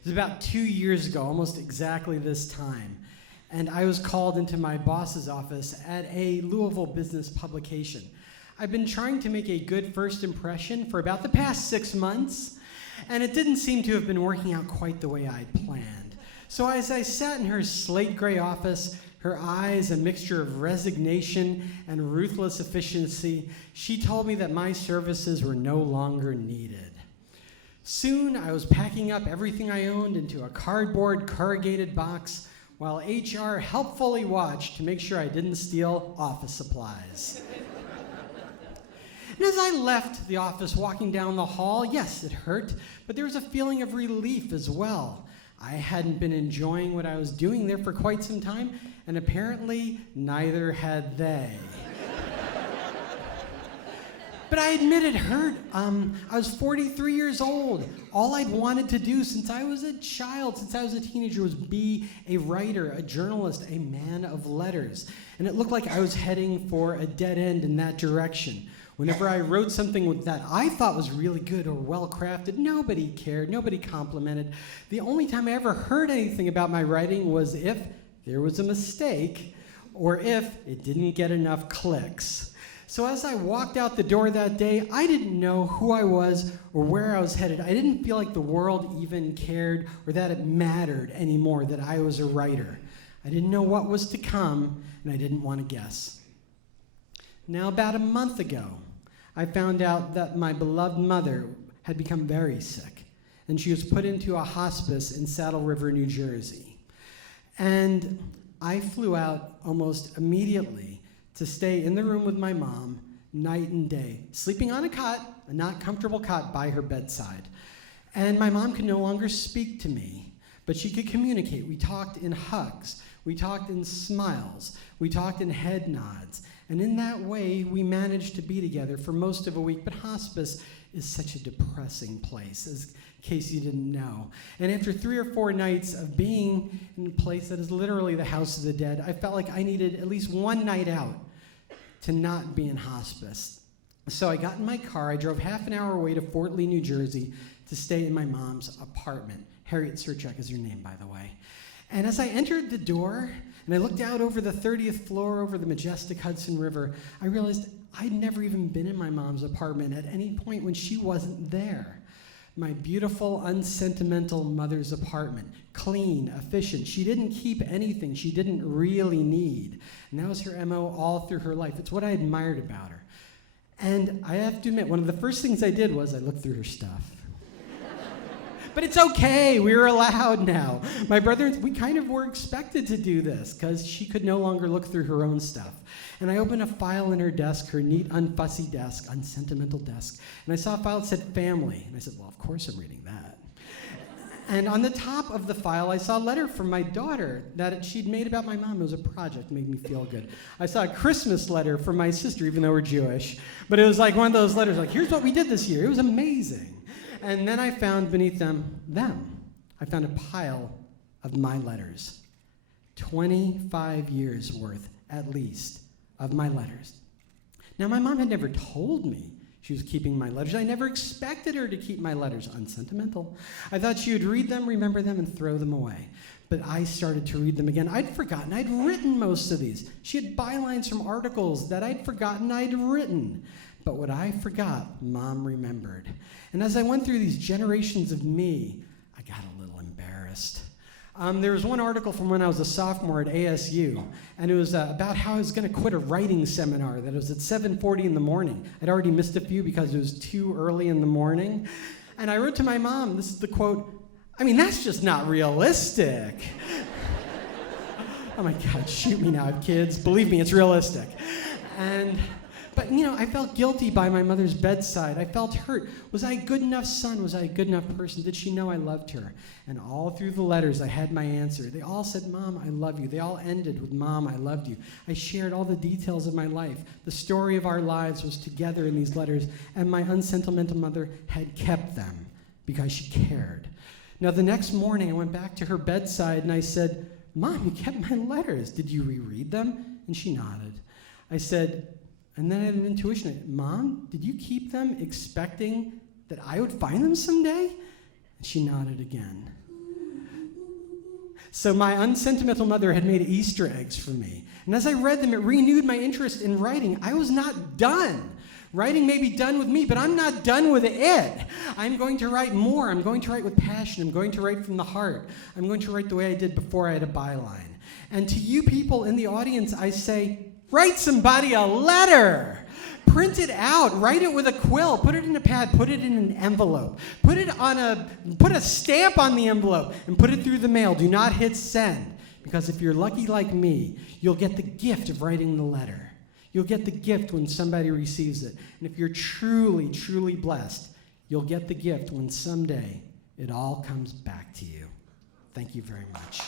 It was about 2 years ago, almost exactly this time, and I was called into my boss's office at a Louisville business publication. I've been trying to make a good first impression for about the past 6 months, and it didn't seem to have been working out quite the way I'd planned. So as I sat in her slate gray office, her eyes a mixture of resignation and ruthless efficiency, she told me that my services were no longer needed. Soon, I was packing up everything I owned into a cardboard corrugated box while HR helpfully watched to make sure I didn't steal office supplies. And as I left the office walking down the hall, yes, it hurt, but there was a feeling of relief as well. I hadn't been enjoying what I was doing there for quite some time, and apparently neither had they. But I admit it hurt. I was 43 years old. All I'd wanted to do since I was a child, since I was a teenager, was be a writer, a journalist, a man of letters. And it looked like I was heading for a dead end in that direction. Whenever I wrote something that I thought was really good or well-crafted, nobody cared, nobody complimented. The only time I ever heard anything about my writing was if there was a mistake or if it didn't get enough clicks. So as I walked out the door that day, I didn't know who I was or where I was headed. I didn't feel like the world even cared or that it mattered anymore that I was a writer. I didn't know what was to come, and I didn't want to guess. Now, about a month ago, I found out that my beloved mother had become very sick, and she was put into a hospice in Saddle River, New Jersey. And I flew out almost immediately to stay in the room with my mom night and day, sleeping on a cot, a not comfortable cot by her bedside. And my mom could no longer speak to me, but she could communicate. We talked in hugs, we talked in smiles, we talked in head nods. And in that way, we managed to be together for most of a week. But hospice is such a depressing place, in case you didn't know. And after 3 or 4 nights of being in a place that is literally the house of the dead, I felt like I needed at least one night out to not be in hospice. So I got in my car, I drove half an hour away to Fort Lee, New Jersey to stay in my mom's apartment. Harriet Serchuk is her name, by the way. And as I entered the door, and I looked out over the 30th floor over the majestic Hudson River, I realized I'd never even been in my mom's apartment at any point when she wasn't there. My beautiful, unsentimental mother's apartment, clean, efficient. She didn't keep anything she didn't really need. And that was her MO all through her life. It's what I admired about her. And I have to admit, one of the first things I did was I looked through her stuff. But it's okay, we were allowed now. My brother and we kind of were expected to do this because she could no longer look through her own stuff. And I opened a file in her desk, her neat, unfussy desk, unsentimental desk, and I saw a file that said family. And I said, well, of course I'm reading that. And on the top of the file, I saw a letter from my daughter that she'd made about my mom. It was a project, made me feel good. I saw a Christmas letter from my sister, even though we're Jewish. But it was like one of those letters, like, here's what we did this year. It was amazing. And then I found beneath them. I found a pile of my letters. 25 years worth, at least, of my letters. Now, my mom had never told me she was keeping my letters. I never expected her to keep my letters. Unsentimental. I thought she would read them, remember them, and throw them away. But I started to read them again. I'd forgotten I'd written most of these. She had bylines from articles that I'd forgotten I'd written. But what I forgot, Mom remembered. And as I went through these generations of me, I got a little embarrassed. There was one article from when I was a sophomore at ASU, and it was about how I was going to quit a writing seminar that was at 7:40 in the morning. I'd already missed a few because it was too early in the morning. And I wrote to my mom, this is the quote, I mean, that's just not realistic. Oh my God, shoot me now, kids. Believe me, it's realistic. But, you know, I felt guilty by my mother's bedside. I felt hurt. Was I a good enough son? Was I a good enough person? Did she know I loved her? And all through the letters, I had my answer. They all said, Mom, I love you. They all ended with, Mom, I loved you. I shared all the details of my life. The story of our lives was together in these letters, and my unsentimental mother had kept them because she cared. Now, the next morning, I went back to her bedside, and I said, Mom, you kept my letters. Did you reread them? And she nodded. I said, and then I had an intuition. Mom, did you keep them expecting that I would find them someday? And she nodded again. So my unsentimental mother had made Easter eggs for me. And as I read them, it renewed my interest in writing. I was not done. Writing may be done with me, but I'm not done with it. I'm going to write more. I'm going to write with passion. I'm going to write from the heart. I'm going to write the way I did before I had a byline. And to you people in the audience, I say, write somebody a letter. Print it out. Write it with a quill. Put it in a pad. Put it in an envelope. Put a stamp on the envelope and put it through the mail. Do not hit send, because if you're lucky like me, you'll get the gift of writing the letter. You'll get the gift when somebody receives it. And if you're truly, truly blessed, you'll get the gift when someday it all comes back to you. Thank you very much.